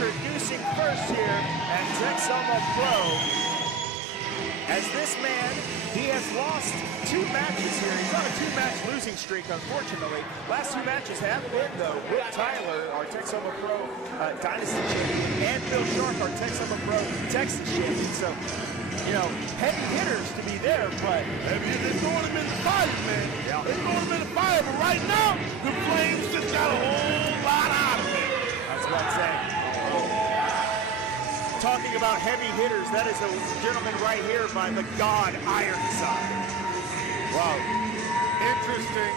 Introducing first here at Texoma Pro. As this man, he has lost 2 matches here. He's on a 2-match losing streak, unfortunately. Last 2 matches have been, though, with Tyler, our Texoma Pro Dynasty champion, and Bill Shark, our Texoma Pro Texas champion. So, you know, heavy hitters to be there, but heavy hitters throwing them in the fire, man. Yeah. They're throwing them in the fire, but right now, the Flames just got a whole lot out of it. That's what I'm saying. Talking about heavy hitters, that is a gentleman right here by the God Ironside. Wow, interesting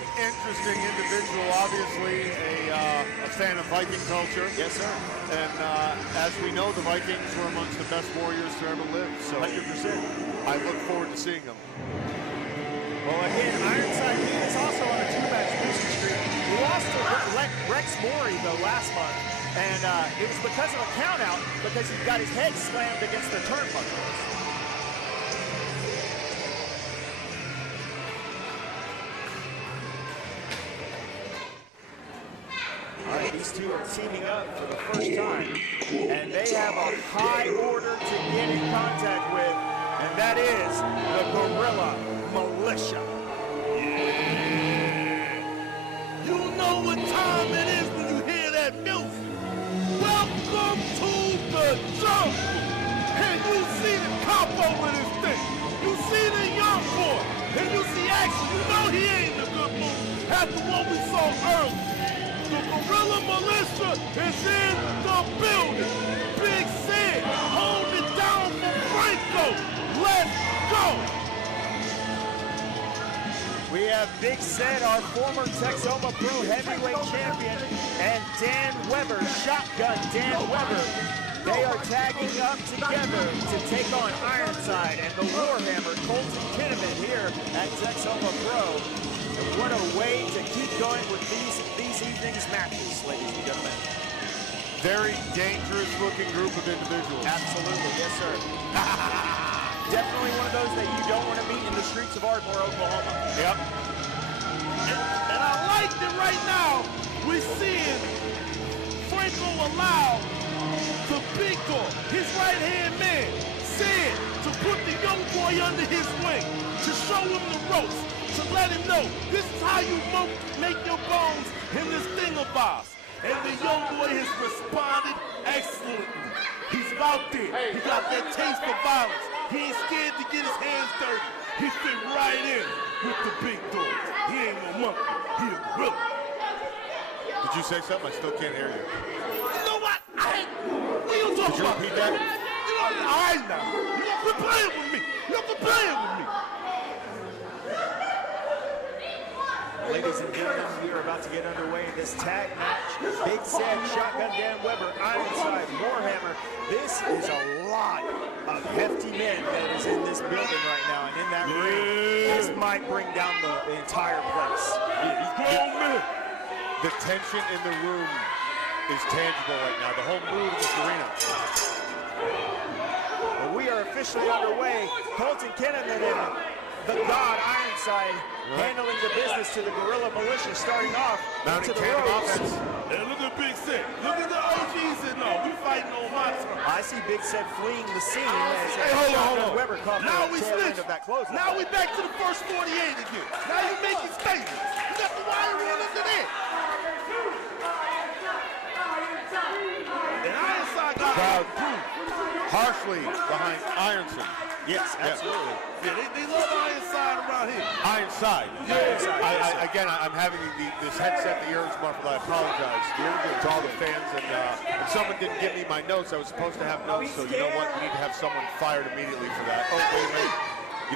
individual. Obviously a fan of Viking culture. Yes, sir. And as we know, the Vikings were amongst the best warriors to ever live. So 100%. I look forward to seeing them. Well, again, Ironside, he is also on a 2-match losing streak. He lost to Rex Morey, though, last month. And it was because of a count-out, because he got his head slammed against the turnbuckles. All right, these two are teaming up for the first time, and they have a high order to get in contact with, and that is the Gorilla Militia. Yeah. You know what time it is when you hear that music. Welcome to the jungle. And you see the cop over this thing. You see the young boy. And you see action. You know he ain't in a good mood after what we saw earlier. The Gorilla Militia is in the building. Big Sid, hold it down for Franco. Let's go. We have Big Sid, our former Texoma Pro heavyweight champion, and Dan Weber, Shotgun Dan Weber. They are tagging up together to take on Ironside and the Warhammer, Colton Kinnamon, here at Texoma Pro. And what a way to keep going with these evening's matches, ladies and gentlemen. Very dangerous looking group of individuals. Absolutely, yes, sir. Definitely one of those that you don't want to meet in the streets of Ardmore, Oklahoma. Yep. And I like that right now we're seeing Franco allow the big dog, his right-hand man, Sid, to put the young boy under his wing, to show him the ropes, to let him know this is how you make your bones in this thing of ours. And the young boy has responded excellently. He's out there. He got that taste for violence. He ain't scared to get his hands dirty. He fit right in with the big dogs. He ain't no monkey. He a gorilla. Did you say something? I still can't hear you. You know what? What you talking about? Repeat that? You know, all right now. You have to play it with me. You have to play it with me. Ladies and gentlemen, we are about to get underway in this tag match. Big Sid, Shotgun Dan Weber, Ironside, Warhammer. This is a lot of hefty men that is in this building right now. And in that ring, this might bring down the entire place. The tension in the room is tangible right now. The whole mood of this arena. Well, we are officially underway. Colton Kinnamon and the God Ironside handling the business to the Gorilla Militia, starting off Mounting to the tandem ropes. offense. And look at Big Sid. Look at the OGs in there. We fighting on my turn. I see Big Sid fleeing the scene as Hey, hold on. Weber caught Now the we tail switch. end of that close. Now we back to the first 48 again. Now you making statements. You got the wire run under there. And Ironside got Crowd harshly behind Ironside. Yes, absolutely. Yeah, they love Ironside around here. Ironside. Yeah, Again, I'm having this headset, the ears muffled. I apologize to all the fans. And someone didn't give me my notes. I was supposed to have notes, so you know what? We need to have someone fired immediately for that. Oh, wait a minute.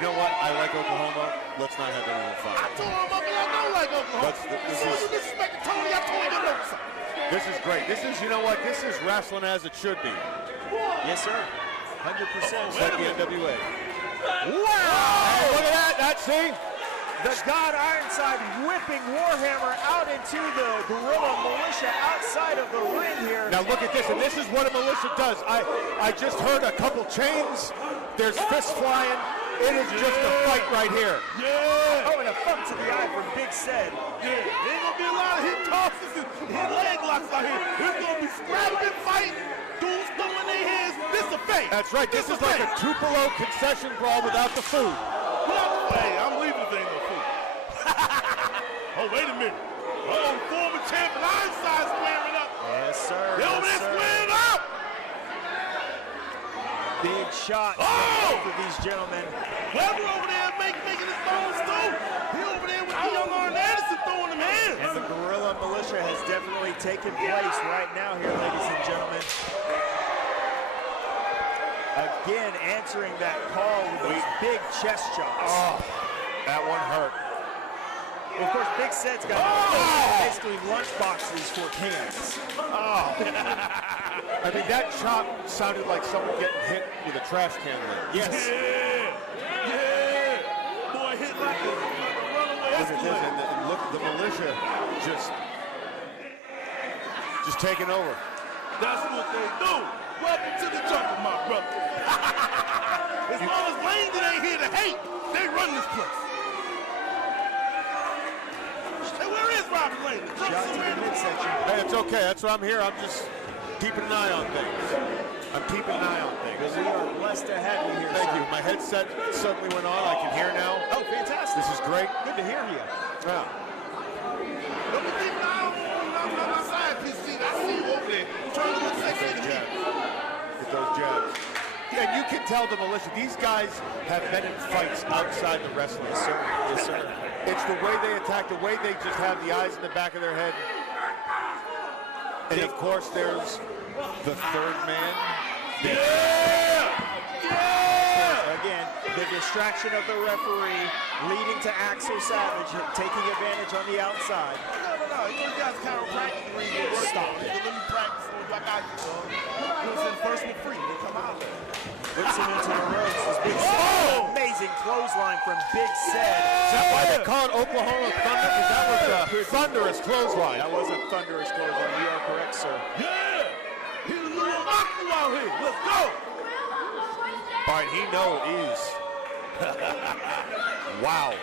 You know what? I like Oklahoma. Let's not have anyone I fired. told him I don't like Oklahoma. As soon as you disrespect Tony, I told you notes. This is great. This is, you know what? This is wrestling as it should be. Yes, sir. 100%. It's like the NWA. Wow! Hey, look at that. See? The God Ironside whipping Warhammer out into the Gorilla Militia outside of the ring here. Now look at this, and this is what a militia does. I just heard a couple chains. There's fists flying. It is just a fight right here. Yeah! Oh, and a bump to the eye from Big Sid. Yeah, there ain't gonna be a lot of hip tosses and hip leg locks out here. There's gonna be scrapping, fighting, Hey! That's right. This is like a Tupelo concession brawl without the food. Hey, I'm leaving if there ain't no food. Oh, wait a minute. Oh, former champion Ironside squaring up. Yes, sir. They're over there squaring up. Big shot from both of these gentlemen. Weber over there making his bones too. He over there with young Arn Anderson throwing them hands. And the Guerrilla Militia has definitely taken place right now here, ladies and gentlemen. Again, answering that call with those big chest chops. Oh, that one hurt. Well, of course, Big Sed's got basically lunch boxes for cans. Oh. I mean, that chop sounded like someone getting hit with a trash can lid. Yes. Yeah. Boy, hit like a runaway Look at this, and look at the Militia just taking over. That's what they do. Welcome to the jungle, my brother. As long as Langdon ain't here to hate, they run this place. Hey, where is Robert Langdon? Shot to the midsection. Hey, it's okay. That's why I'm here. I'm just keeping an eye on things. I'm keeping an eye on things. We are blessed to have you here. Thank you. My headset suddenly went on. I can hear now. Oh, fantastic. This is great. Good to hear you. Yeah. Let me keep an eye on my side piece. I see you over there. I'm trying to look sexy to me. With those jabs. Yeah, and you can tell the Militia, these guys have been in fights outside the wrestling. Yes, sir. Yes, sir. It's the way they attack, the way they just have the eyes in the back of their head. And of course, there's the third man. Again, the distraction of the referee leading to Axel Savage taking advantage on the outside. No. You guys chiropractic ring. Stop it. Let me practice what I got you, son. You was in first one free. They come out there. Whips him into the ropes. This big amazing clothesline from Big Sed. Is that why they call it Oklahoma Thunder? Because that was a thunderous clothesline. That was a thunderous clothesline. You are correct, sir. Yeah! He's a little Maku out here. Let's go! All right, he knows he's. Wow.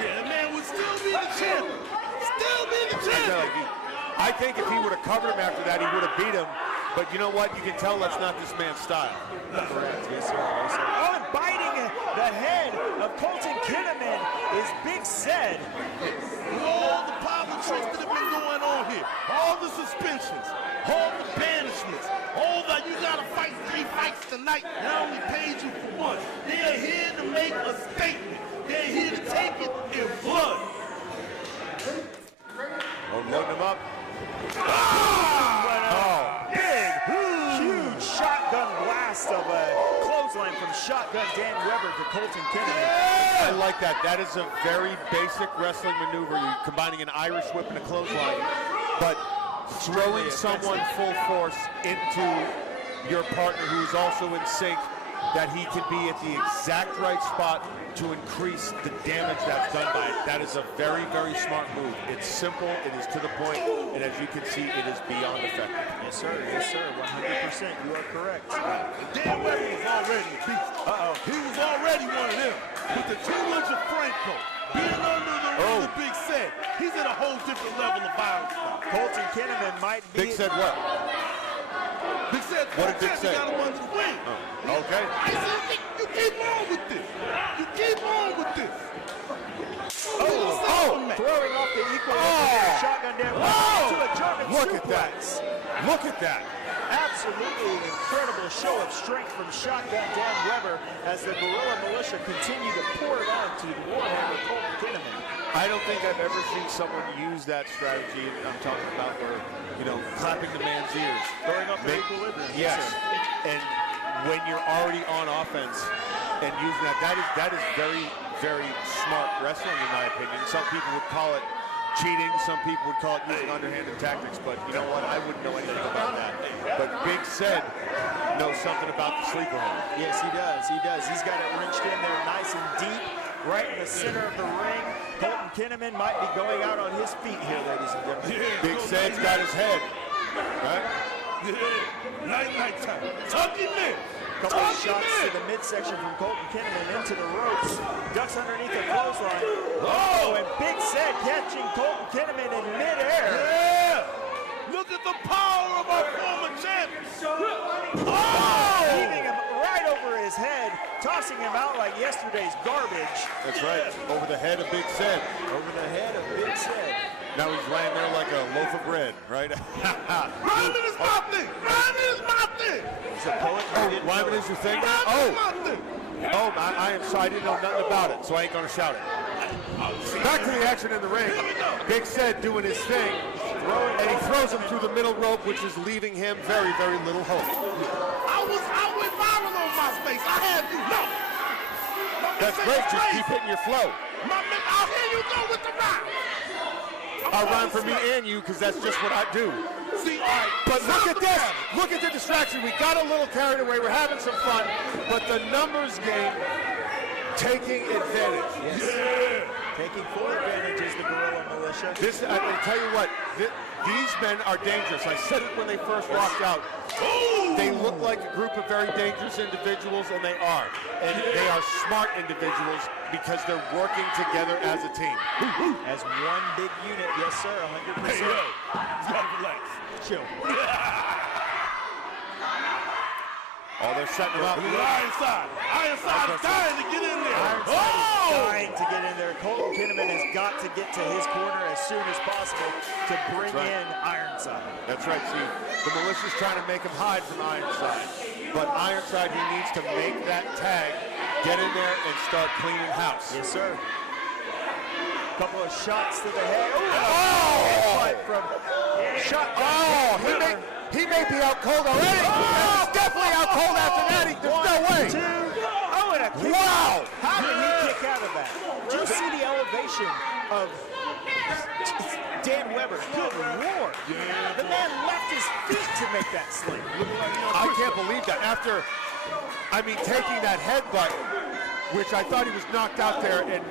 Yeah, the man would still be the champion. Still be the champion. I think if he would have covered him after that, he would have beat him. But you know what? You can tell that's not this man's style. Correct. Yes, sir. Yes, sir. Oh, and biting the head of Colton Kinnamon is Big Sed. All the politics that have been going on here, all the suspensions, all the banishments, all that you gotta fight 3 fights tonight, and I only paid you for 1. They're here to make a statement. They're here to take it in blood. Loading him up. Huge shotgun blast of a clothesline from Shotgun Dan Weber to Colton Kinnamon. I like that. That is a very basic wrestling maneuver. You're combining an Irish whip and a clothesline, but throwing someone full force into your partner who is also in sync, that he can be at the exact right spot to increase the damage that's done by it. That is a very, very smart move. It's simple, it is to the point, and as you can see, it is beyond effective. Yes, sir. Yes, sir. 100%. You are correct. Dan Weber was already a beast. He was already one of them. With the tutelage of Franco, being under the Big Sed, he's at a whole different level of violence. Colton Kinnamon might be... Big Sed what? Big Sed, what did Big Sed? Got him under the wing. Okay. I said, you keep on with this. You keep on with this. Throwing off the equalizer. Shotgun down to a German suplex. Look at that. Absolutely incredible show of strength from Shotgun Dan Weber as the Guerrilla Militia continue to pour it on to the Warhammer Colton Kinnamon. I don't think I've ever seen someone use that strategy I'm talking about where, clapping the man's ears. Throwing off the equilibrium. Yes. And when you're already on offense and using that is very, very smart wrestling in my opinion. Some people would call it cheating. Some people would call it using underhanded tactics. But you know what? I wouldn't know anything about that. But Big Sed knows something about the sleeper hold. Yes, he does. He does. He's got it wrenched in there nice and deep, right in the center of the ring. Colton Kinnamon might be going out on his feet here, ladies and gentlemen. Big Sed's got his head. Right? Night time. Tuck him in. Couple of shots to the midsection from Colton Kinnamon into the ropes. Ducks underneath the clothesline. Oh, and Big Sed catching Colton Kinnamon in midair. Yeah! Look at the power of our former champion. Leaving him his head, tossing him out like yesterday's garbage. That's right. Over the head of Big Sid. Over the head of Big Sid. Now he's laying there like a loaf of bread, right? Ryman is my thing! Ryman is my thing! He's a poet. Ryman is your thing now? Oh, I didn't know nothing about it, so I ain't gonna shout it. Back to the action in the ring. Big Sid doing his thing, and he throws him through the middle rope, which is leaving him very, very little hope. I went viral on my space. I had you know. That's great. Just keep hitting your flow. I'll hear you go with the rock. I rhyme for me and you because that's just what I do. See, all right. But look at this. Look at the distraction. We got a little carried away. We're having some fun. But the numbers game taking advantage. Yes. Yeah. Taking full advantage is the Gorilla Militia. I can tell you what, these men are dangerous. I said it when they first walked out. They look like a group of very dangerous individuals, and they are. And they are smart individuals because they're working together as a team. As one big unit, yes sir, 100%. Hey, yo, you gotta relax. Chill. Oh, they're setting him up. Ironside. Ironside's dying to get in there. Ironside is dying to get in there. Colton Kinnamon has got to get to his corner as soon as possible to bring in Ironside. That's right. See, the Militia's trying to make him hide from Ironside. But Ironside, he needs to make that tag, get in there, and start cleaning house. Yes, sir. Couple of shots to the head. Headbutt from Shotgun. He may be out cold already. He's definitely out cold after that. There's no way. And a kick. Wow. How did he kick out of that? Did you see the elevation of Dan Weber? Good Lord. The man left his feet to make that sling. I can't believe that. After, taking that headbutt, which I thought he was knocked out there, and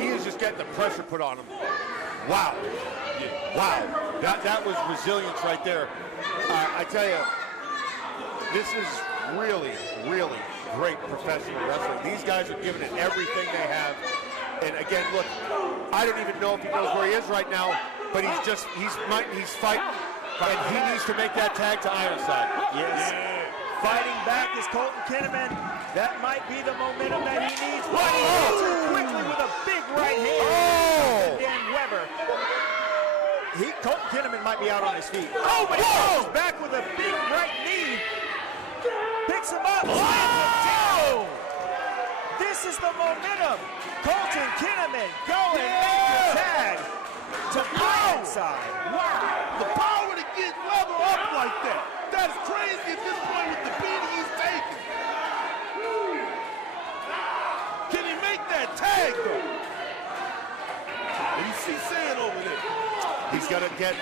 he was just getting the pressure put on him. Wow. Wow. That was resilience right there. I tell you, this is really, really great professional wrestling. These guys are giving it everything they have. And again, look, I don't even know if he knows where he is right now, but he's fighting, and he needs to make that tag to Ironside. Yes. Fighting back is Colton Kinnamon. That might be the momentum that he needs. But he hits it quickly with a big right hand. Dan Weber. Colton Kinnamon might be out on his feet. But he goes back with a big right knee. Picks him up, slams him down. This is the momentum. Colton Kinnamon going make the tag to Ironside. Wow. The power to get Weber up like that. That is crazy at this point with the beating he's taking. Can he make that tag though? And you see Sand over there. He's got to get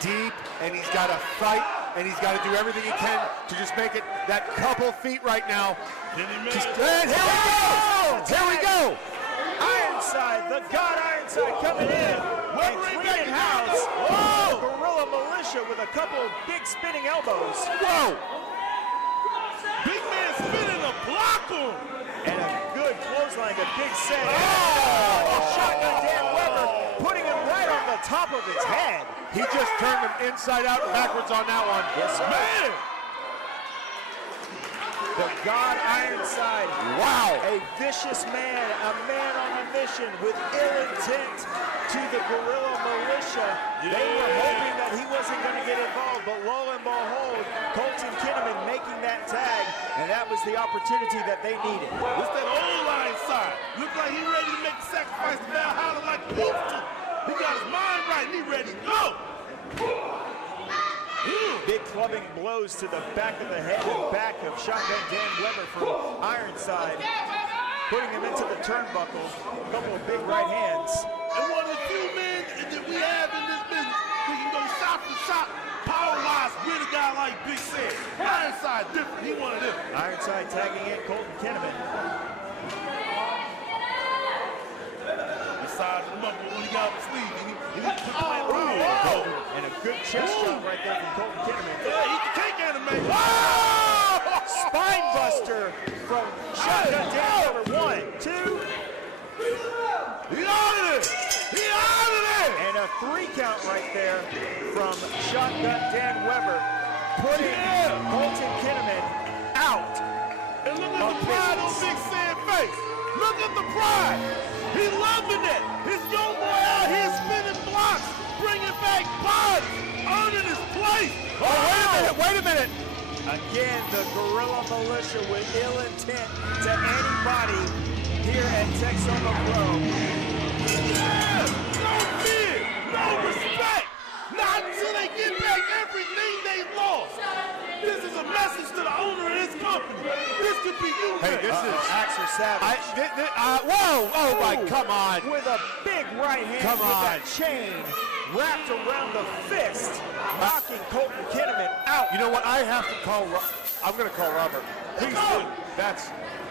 deep, and he's got to fight, and he's got to do everything he can to just make it that couple feet right now. Can he make And it? here we go! Here we go! Ironside, the God Ironside coming in and cleaning house. Gorilla Militia with a couple of big spinning elbows. Whoa! Big man spinning a block on. And a good clothesline to Big Sid. Shotgun Dan Weber putting him right on the top of his head. He just turned him inside out and backwards on that one. Yes, sir. Man! The God Ironside. Wow. A vicious man, a man on a mission with ill intent to the Gorilla Militia. They were hoping that he wasn't going to get involved, but lo and behold, Colton Kinnamon making that tag, and that was the opportunity that they needed. It's that old Ironside. Look like he's ready to make the sacrifice to Valhalla like he used to. He got his mind right and he's ready to go. Big clubbing blows to the back of the head and back of Shotgun Dan Weber from Ironside, putting him into the turnbuckle. A couple of big right hands. And one of the few men that we have in this business, we can go shot for shot, power-wise, with a guy like Big Sid. Ironside different, he one of them. Ironside tagging in Colton Kinnamon. Besides him up with what he got on his sleeve, he needs to play around. And a good chest shot right there from Colton Kinnamon. Yeah, he can take anime. Spine buster from Shotgun Dan Weber. 1, 2. He out of there! He out of there! And a 3 count right there from Shotgun Dan Weber, putting Colton Kinnamon out And look at of the face. Look at the pride. He's loving it. His young boy out here spinning blocks, bringing back bodies, earning his place. Oh, wait a minute. Again, the Guerrilla Militia with ill intent to anybody here at Texoma Pro. Yeah, no fear, no respect. Not until they get back everything they lost. This is a message to the owner of this company. This could be you. Hey, this is Axel Savage. Whoa! Oh my! Come on! With a big right hand Come with on. that chain wrapped around the fist, knocking Colton Kinnamon out. You know what? I have to call. I'm going to call Robert. Please do. That's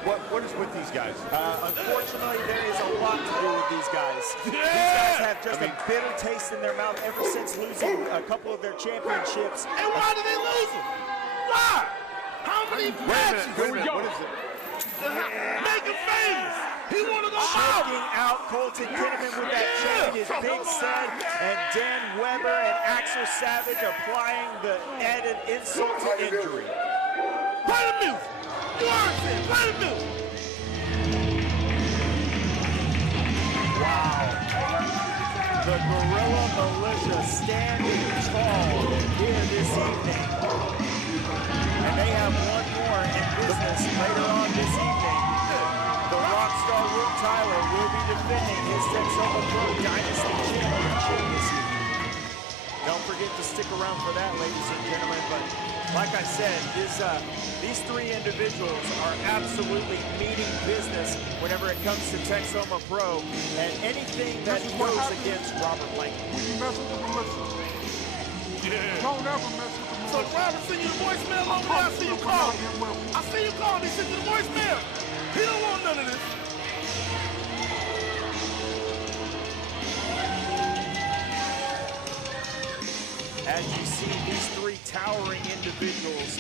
what is with these guys. Unfortunately, there is a lot to do with these guys. Yeah. These guys have just a bitter taste in their mouth ever since losing a couple of their championships. And why did they lose them? Why? How many matches? Wait a minute. What is it? Make him famous. He want to go Shaking out. out Colton Kinnamon with that chain is Big Said and Dan Weber and Axel Savage applying the added insult to injury. Play the music. You understand? Play the music. Wow. The Guerrilla Militia standing tall here this evening. And they have one more in business later on this evening. The Rockstar Will Tyler will be defending his Texoma Pro Dynasty Championship this evening. Don't forget to stick around for that, ladies and gentlemen. But like I said, these three individuals are absolutely meeting business whenever it comes to Texoma Pro and anything that goes against Robert Langton. When you mess with the militia, Yeah. don't ever mess with the So militia. Robert send you the voicemail over there. I see you call. I see you call. He sent you the voicemail. He don't want none of this. As you see these three towering individuals